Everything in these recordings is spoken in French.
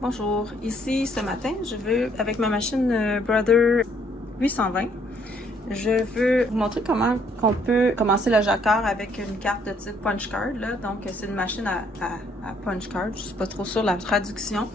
Bonjour, ici ce matin, je veux, avec ma machine Brother 820, je veux vous montrer comment on peut commencer le jacquard avec une carte de type punch card. Là. Donc c'est une machine à punch card, je suis pas trop sûre de la traduction.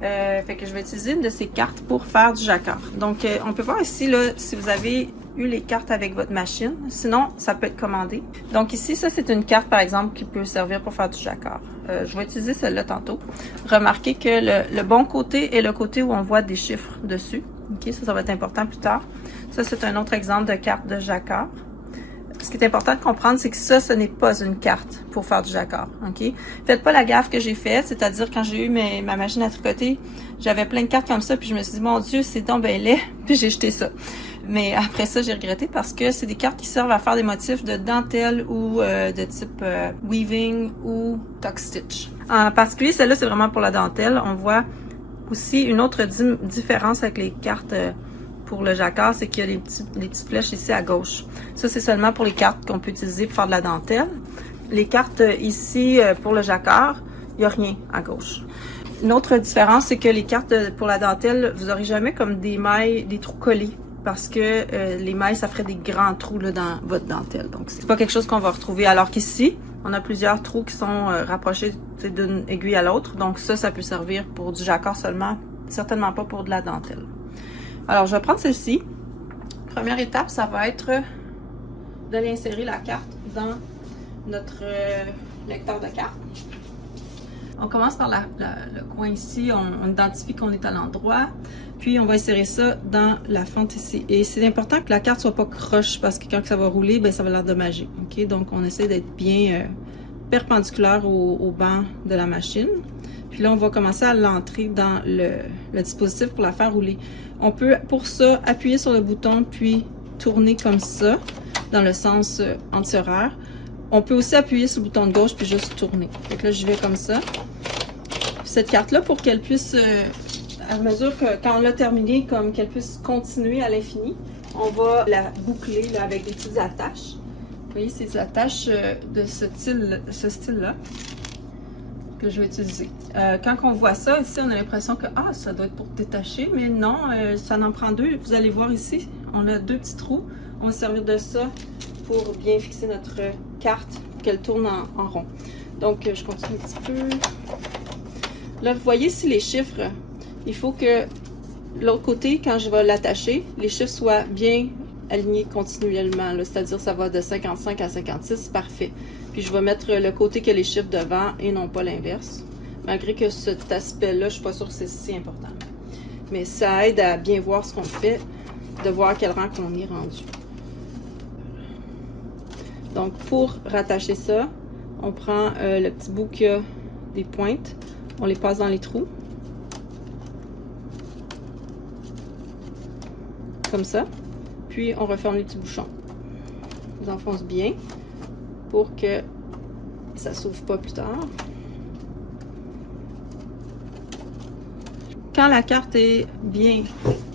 Fait que je vais utiliser une de ces cartes pour faire du jacquard. Donc on peut voir ici là, si vous avez eu les cartes avec votre machine, sinon ça peut être commandé. Donc ici, ça c'est une carte par exemple qui peut servir pour faire du jacquard. Je vais utiliser celle-là tantôt. Remarquez que le bon côté est le côté où on voit des chiffres dessus. Ok, ça va être important plus tard. Ça c'est un autre exemple de carte de jacquard. Ce qui est important de comprendre, c'est que ça, ce n'est pas une carte pour faire du jacquard, ok? Faites pas la gaffe que j'ai faite, c'est-à-dire quand j'ai eu ma machine à tricoter, j'avais plein de cartes comme ça, puis je me suis dit, mon Dieu, c'est donc ben laid, puis j'ai jeté ça. Mais après ça, j'ai regretté parce que c'est des cartes qui servent à faire des motifs de dentelle ou de type weaving ou tuck stitch. En particulier, celle-là, c'est vraiment pour la dentelle. On voit aussi une autre différence avec les cartes pour le jacquard, c'est qu'il y a les petites flèches ici à gauche. Ça, c'est seulement pour les cartes qu'on peut utiliser pour faire de la dentelle. Les cartes ici pour le jacquard, il n'y a rien à gauche. Une autre différence, c'est que les cartes pour la dentelle, vous n'aurez jamais comme des mailles, des trous collés. Parce que les mailles, ça ferait des grands trous là, dans votre dentelle. Donc, c'est pas quelque chose qu'on va retrouver. Alors qu'ici, on a plusieurs trous qui sont rapprochés d'une aiguille à l'autre. Donc ça peut servir pour du jacquard seulement, certainement pas pour de la dentelle. Alors, je vais prendre celle-ci. Première étape, ça va être d'aller insérer la carte dans notre lecteur de cartes. On commence par le coin ici, on identifie qu'on est à l'endroit, puis on va insérer ça dans la fente ici. Et c'est important que la carte soit pas croche parce que quand ça va rouler, ben ça va l'endommager. Ok, donc on essaie d'être bien perpendiculaire au banc de la machine. Puis là, on va commencer à l'entrer dans le dispositif pour la faire rouler. On peut, pour ça, appuyer sur le bouton, puis tourner comme ça, dans le sens anti-horaire. On peut aussi appuyer sur le bouton de gauche, puis juste tourner. Donc là, j'y vais comme ça. Cette carte-là, pour qu'elle puisse, à mesure que, quand on l'a terminée, comme qu'elle puisse continuer à l'infini, on va la boucler là, avec des petites attaches. Vous voyez, ces attaches de ce style-là. Que je vais utiliser. Quand on voit ça, ici, on a l'impression que ça doit être pour détacher, mais non, ça en prend deux. Vous allez voir ici, on a deux petits trous. On va servir de ça pour bien fixer notre carte, qu'elle tourne en rond. Donc, je continue un petit peu. Là, vous voyez ici les chiffres. Il faut que l'autre côté, quand je vais l'attacher, les chiffres soient bien alignés continuellement. C'est-à-dire, ça va de 55 à 56, parfait. Puis je vais mettre le côté qui a les chiffres devant et non pas l'inverse. Malgré que cet aspect-là, je suis pas sûre que c'est si important. Mais ça aide à bien voir ce qu'on fait, de voir à quel rang qu'on est rendu. Donc pour rattacher ça, on prend le petit bout qui a des pointes, on les passe dans les trous. Comme ça. Puis on referme les petits bouchons. On les enfonce bien pour que ça ne s'ouvre pas plus tard. Quand la carte est bien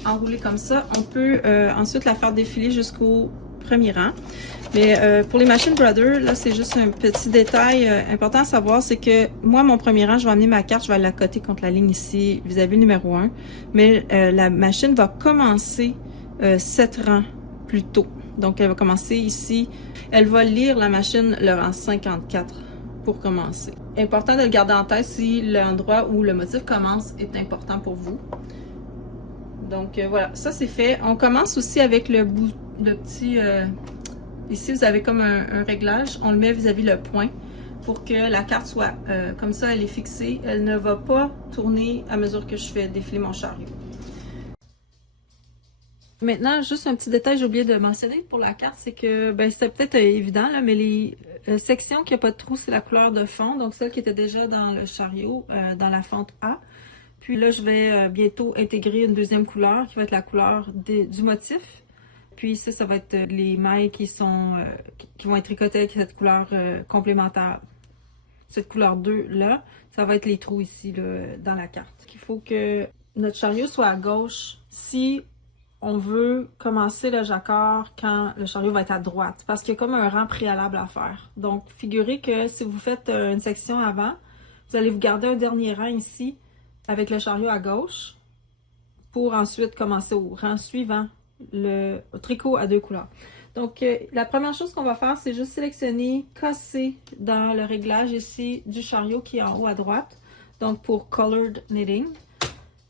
enroulée comme ça, on peut ensuite la faire défiler jusqu'au premier rang. Mais pour les machines Brother, là c'est juste un petit détail important à savoir, c'est que moi mon premier rang, je vais amener ma carte, je vais la coter contre la ligne ici vis-à-vis le numéro 1. Mais la machine va commencer 7 rangs plus tôt. Donc, elle va commencer ici. Elle va lire la machine le rang 54 pour commencer. Important de le garder en tête si l'endroit où le motif commence est important pour vous. Donc, voilà, ça c'est fait. On commence aussi avec le petit... ici, vous avez comme un réglage. On le met vis-à-vis le point pour que la carte soit comme ça, elle est fixée. Elle ne va pas tourner à mesure que je fais défiler mon chariot. Maintenant, juste un petit détail, j'ai oublié de mentionner pour la carte, c'est que, ben, c'était peut-être évident, là, mais les sections qui n'ont pas de trou, c'est la couleur de fond, donc celle qui était déjà dans le chariot, dans la fente A. Puis là, je vais bientôt intégrer une deuxième couleur, qui va être la couleur du motif. Puis ça va être les mailles qui vont être tricotées avec cette couleur complémentaire. Cette couleur 2 là, ça va être les trous ici, là, dans la carte. Il faut que notre chariot soit à gauche si on veut commencer le jacquard quand le chariot va être à droite, parce qu'il y a comme un rang préalable à faire. Donc, figurez que si vous faites une section avant, vous allez vous garder un dernier rang ici avec le chariot à gauche pour ensuite commencer au rang suivant, le tricot à 2 couleurs. Donc, la première chose qu'on va faire, c'est juste sélectionner, casser dans le réglage ici du chariot qui est en haut à droite. Donc, pour Colored Knitting,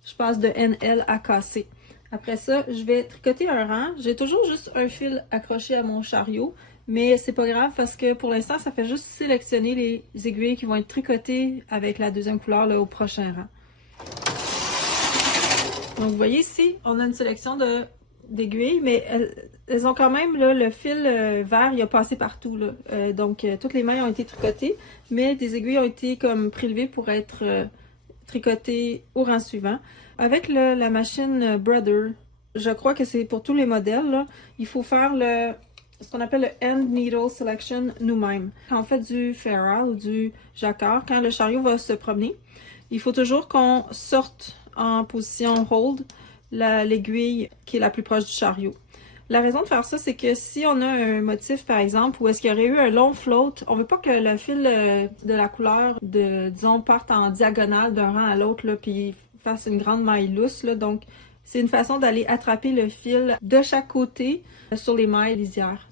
je passe de NL à casser. Après ça, je vais tricoter un rang. J'ai toujours juste un fil accroché à mon chariot, mais c'est pas grave parce que pour l'instant, ça fait juste sélectionner les aiguilles qui vont être tricotées avec la deuxième couleur là, au prochain rang. Donc, vous voyez ici, on a une sélection d'aiguilles, mais elles ont quand même, là, le fil vert, il a passé partout. Là. Donc, toutes les mailles ont été tricotées, mais des aiguilles ont été comme prélevées pour être tricotées au rang suivant. Avec la machine Brother, je crois que c'est pour tous les modèles, là, il faut faire ce qu'on appelle le End Needle Selection nous-mêmes. Quand on fait du ferrule ou du jacquard, quand le chariot va se promener, il faut toujours qu'on sorte en position hold l'aiguille qui est la plus proche du chariot. La raison de faire ça, c'est que si on a un motif, par exemple, où est-ce qu'il y aurait eu un long float, on veut pas que le fil de la couleur, disons, parte en diagonale d'un rang à l'autre, là, puis fasse une grande maille lousse, là. Donc, c'est une façon d'aller attraper le fil de chaque côté sur les mailles lisières.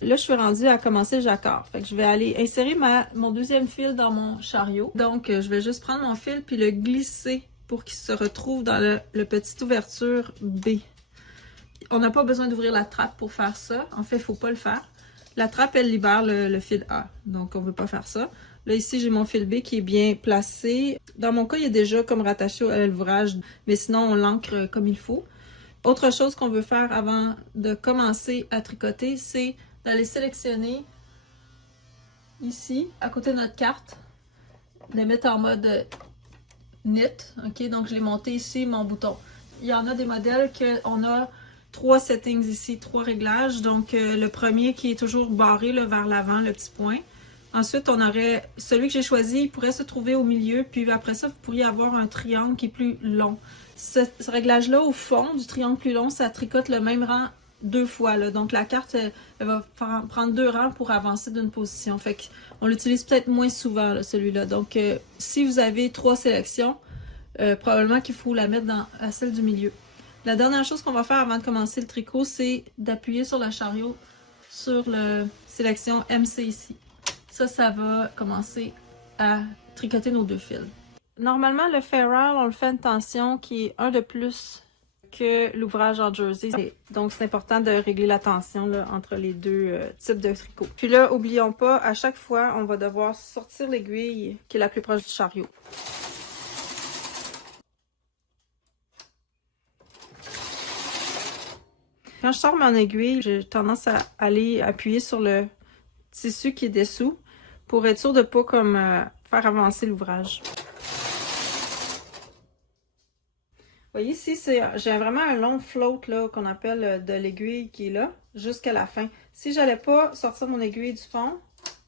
Là, je suis rendue à commencer le jacquard. Fait que je vais aller insérer mon deuxième fil dans mon chariot. Donc, je vais juste prendre mon fil puis le glisser pour qu'il se retrouve dans la petite ouverture B. On n'a pas besoin d'ouvrir la trappe pour faire ça. En fait, il ne faut pas le faire. La trappe, elle libère le fil A. Donc, on ne veut pas faire ça. Là, ici, j'ai mon fil B qui est bien placé. Dans mon cas, il est déjà comme rattaché à l'ouvrage, mais sinon, on l'ancre comme il faut. Autre chose qu'on veut faire avant de commencer à tricoter, c'est d'aller sélectionner ici, à côté de notre carte, de mettre en mode knit. OK, donc je l'ai monté ici, mon bouton. Il y en a des modèles qu'on a 3 settings ici, 3 réglages. Donc, le premier qui est toujours barré là, vers l'avant, le petit point. Ensuite, on aurait celui que j'ai choisi, il pourrait se trouver au milieu. Puis après ça, vous pourriez avoir un triangle qui est plus long. Ce réglage-là, au fond du triangle plus long, ça tricote le même rang 2 fois. Là. Donc, la carte, elle va prendre 2 rangs pour avancer d'une position. Fait qu'on l'utilise peut-être moins souvent, celui-là. Donc, si vous avez 3 sélections, probablement qu'il faut la mettre à celle du milieu. La dernière chose qu'on va faire avant de commencer le tricot, c'est d'appuyer sur le chariot sur la sélection MC ici. Ça va commencer à tricoter nos 2 fils. Normalement, le ferrule, on le fait à une tension qui est 1 de plus que l'ouvrage en jersey. Donc, c'est important de régler la tension là, entre les 2 types de tricot. Puis là, oublions pas, à chaque fois, on va devoir sortir l'aiguille qui est la plus proche du chariot. Quand je sors mon aiguille, j'ai tendance à aller appuyer sur le tissu qui est dessous pour être sûr de ne pas comme, faire avancer l'ouvrage. Vous voyez ici, j'ai vraiment un long float qu'on appelle de l'aiguille qui est là jusqu'à la fin. Si j'allais pas sortir mon aiguille du fond,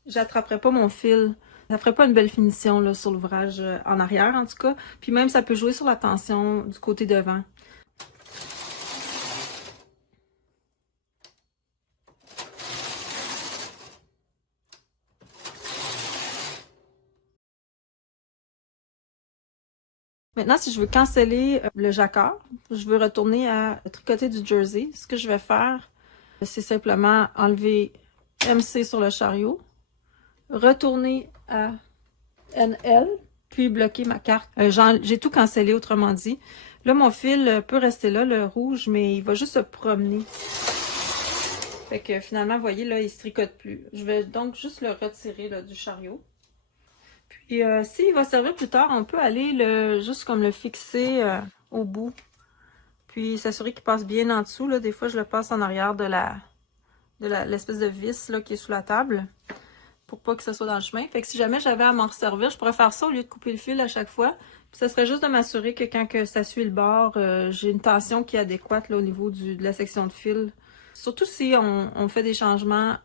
j'attraperais pas mon fil. Ça ferait pas une belle finition là, sur l'ouvrage en arrière en tout cas. Puis même ça peut jouer sur la tension du côté devant. Maintenant, si je veux canceller le jacquard, je veux retourner à tricoter du jersey. Ce que je vais faire, c'est simplement enlever MC sur le chariot, retourner à NL, puis bloquer ma carte. J'ai tout cancellé, autrement dit. Là, mon fil peut rester là, le rouge, mais il va juste se promener. Fait que finalement, vous voyez, là, il ne se tricote plus. Je vais donc juste le retirer là, du chariot. Puis, s'il va servir plus tard, on peut aller juste comme le fixer au bout. Puis, s'assurer qu'il passe bien en dessous. Là. Des fois, je le passe en arrière de l'espèce de vis là, qui est sous la table. Pour pas que ça soit dans le chemin. Fait que si jamais j'avais à m'en resservir, je pourrais faire ça au lieu de couper le fil à chaque fois. Puis, ça serait juste de m'assurer que quand ça suit le bord, j'ai une tension qui est adéquate là, au niveau de la section de fil. Surtout si on fait des changements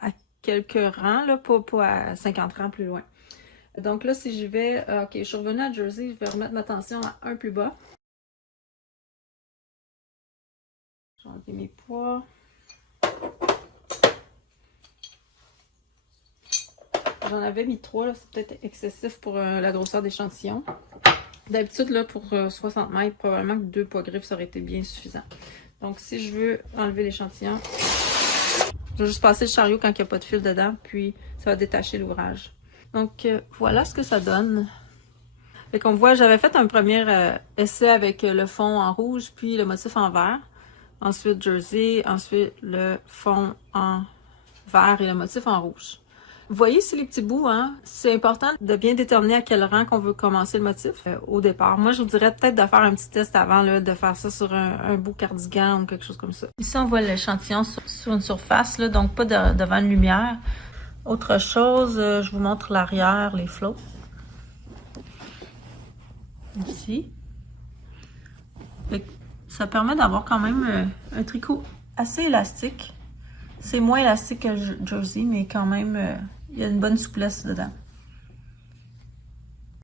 à quelques rangs, là, pas à 50 rangs plus loin. Donc là, si je vais... ok, je suis revenue à jersey, je vais remettre ma tension à 1 plus bas. Je vais enlever mes poids. J'en avais mis 3, là, c'est peut-être excessif pour la grosseur d'échantillon. D'habitude, là, pour 60 mètres, probablement que 2 poids griffes, ça aurait été bien suffisant. Donc, si je veux enlever l'échantillon, je vais juste passer le chariot quand il n'y a pas de fil dedans, puis ça va détacher l'ouvrage. Donc, voilà ce que ça donne. Fait qu'on voit, j'avais fait un premier essai avec le fond en rouge, puis le motif en vert. Ensuite, jersey, ensuite le fond en vert et le motif en rouge. Vous voyez ici les petits bouts, hein? C'est important de bien déterminer à quel rang qu'on veut commencer le motif au départ. Moi, je vous dirais peut-être de faire un petit test avant, là, de faire ça sur un bout cardigan ou quelque chose comme ça. Ici, on voit l'échantillon sur une surface, là, donc pas devant une lumière. Autre chose, je vous montre l'arrière, les flots. Ici. Ça permet d'avoir quand même un tricot assez élastique. C'est moins élastique que le jersey, mais quand même, il y a une bonne souplesse dedans.